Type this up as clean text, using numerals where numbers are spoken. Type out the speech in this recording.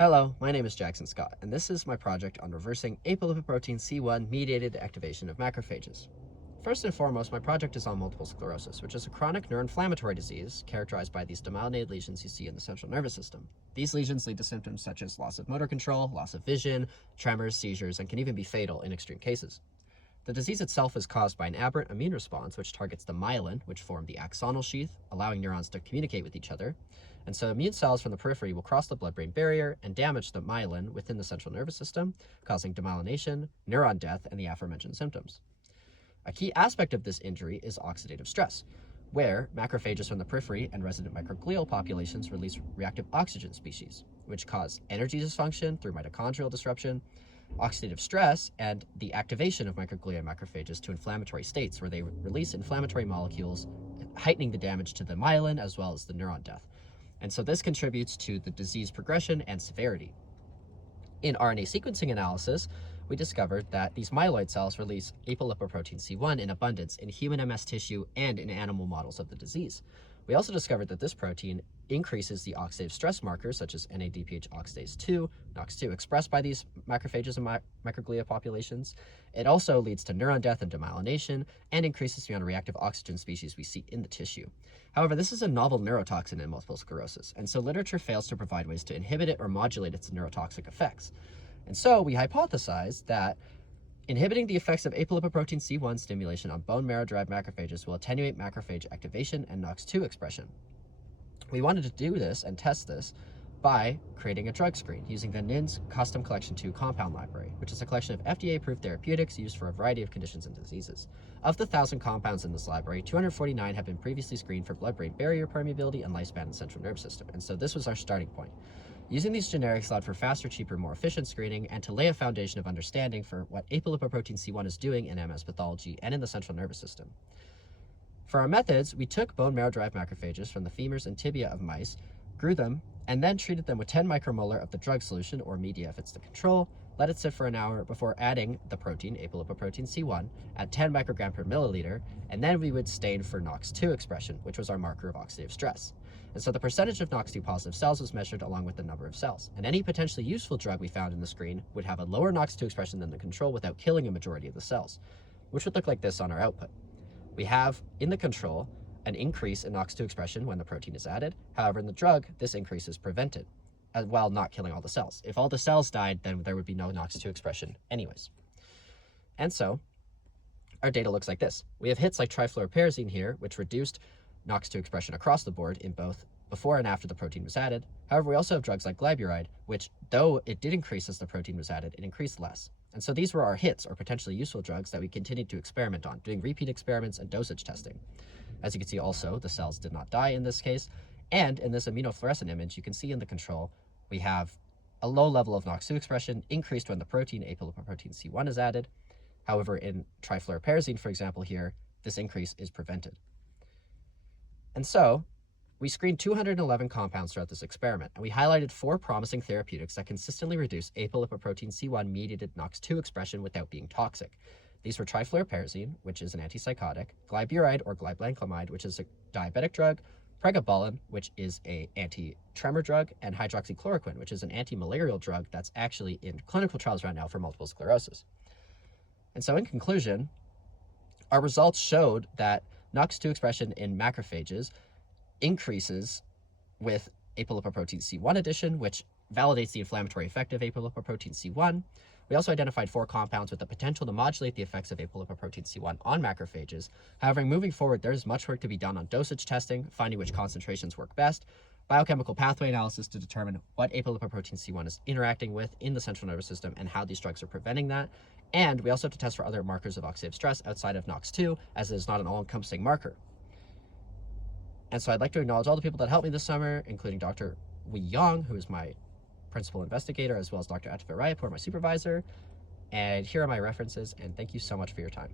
Hello, my name is Jackson Scott, and this is my project on reversing Apolipoprotein-C1-mediated activation of macrophages. First and foremost, my project is on multiple sclerosis, which is a chronic neuroinflammatory disease characterized by these demyelinated lesions you see in the central nervous system. These lesions lead to symptoms such as loss of motor control, loss of vision, tremors, seizures, and can even be fatal in extreme cases. The disease itself is caused by an aberrant immune response which targets the myelin, which form the axonal sheath, allowing neurons to communicate with each other. And so immune cells from the periphery will cross the blood-brain barrier and damage the myelin within the central nervous system, causing demyelination, neuron death, and the aforementioned symptoms. A key aspect of this injury is oxidative stress, where macrophages from the periphery and resident microglial populations release reactive oxygen species, which cause energy dysfunction through mitochondrial disruption, oxidative stress, and the activation of microglia and macrophages to inflammatory states where they release inflammatory molecules, heightening the damage to the myelin as well as the neuron death. And so this contributes to the disease progression and severity. In RNA sequencing analysis, we discovered that these myeloid cells release apolipoprotein-C1 in abundance in human MS tissue and in animal models of the disease. We also discovered that this protein increases the oxidative stress markers such as NADPH oxidase 2, NOX2 expressed by these macrophages and microglia populations. It also leads to neuron death and demyelination and increases the amount of reactive oxygen species we see in the tissue. However, this is a novel neurotoxin in multiple sclerosis, and so literature fails to provide ways to inhibit it or modulate its neurotoxic effects. And so we hypothesized that inhibiting the effects of apolipoprotein-C1 stimulation on bone marrow-derived macrophages will attenuate macrophage activation and NOX2 expression. We wanted to do this and test this by creating a drug screen using the NINDS Custom Collection 2 compound library, which is a collection of FDA-approved therapeutics used for a variety of conditions and diseases. Of the 1,000 compounds in this library, 249 have been previously screened for blood-brain barrier permeability and lifespan in the central nervous system, and so this was our starting point. Using these generics allowed for faster, cheaper, more efficient screening and to lay a foundation of understanding for what apolipoprotein-C1 is doing in MS pathology and in the central nervous system. For our methods, we took bone marrow-derived macrophages from the femurs and tibia of mice, grew them, and then treated them with 10 micromolar of the drug solution, or media if it's the control, let it sit for an hour before adding the protein, apolipoprotein-C1, at 10 microgram per milliliter, and then we would stain for NOX2 expression, which was our marker of oxidative stress. And so the percentage of NOX2 positive cells was measured along with the number of cells. And any potentially useful drug we found in the screen would have a lower NOX2 expression than the control without killing a majority of the cells, which would look like this on our output. We have, in the control, an increase in NOX2 expression when the protein is added. However, in the drug, this increase is prevented while not killing all the cells. If all the cells died, then there would be no NOX2 expression anyways. And so our data looks like this. We have hits like trifluoroperazine here, which reduced NOX2 expression across the board in both before and after the protein was added. However, we also have drugs like glyburide, which, though it did increase as the protein was added, it increased less. And so these were our hits, or potentially useful drugs, that we continued to experiment on, doing repeat experiments and dosage testing. As you can see also, the cells did not die in this case. And in this immunofluorescent image, you can see in the control, we have a low level of NOX2 expression increased when the protein apolipoprotein-C1 is added. However, in trifluoroperazine, for example here, this increase is prevented. And so we screened 211 compounds throughout this experiment, and we highlighted 4 promising therapeutics that consistently reduce apolipoprotein-C1-mediated NOX2 expression without being toxic. These were trifluoroperazine, which is an antipsychotic, glyburide or glyblanclamide, which is a diabetic drug, pregabalin, which is an anti-tremor drug, and hydroxychloroquine, which is an anti-malarial drug that's actually in clinical trials right now for multiple sclerosis. And so in conclusion, our results showed that NOX2 expression in macrophages increases with apolipoprotein-C1 addition, which validates the inflammatory effect of apolipoprotein-C1. We also identified 4 compounds with the potential to modulate the effects of apolipoprotein-C1 on macrophages. However, moving forward, there's much work to be done on dosage testing, finding which concentrations work best, biochemical pathway analysis to determine what apolipoprotein-C1 is interacting with in the central nervous system and how these drugs are preventing that. And we also have to test for other markers of oxidative stress outside of NOX2, as it is not an all-encompassing marker. And so I'd like to acknowledge all the people that helped me this summer, including Dr. Wei Yang, who is my principal investigator, as well as Dr. Attenuate, my supervisor. And here are my references, and thank you so much for your time.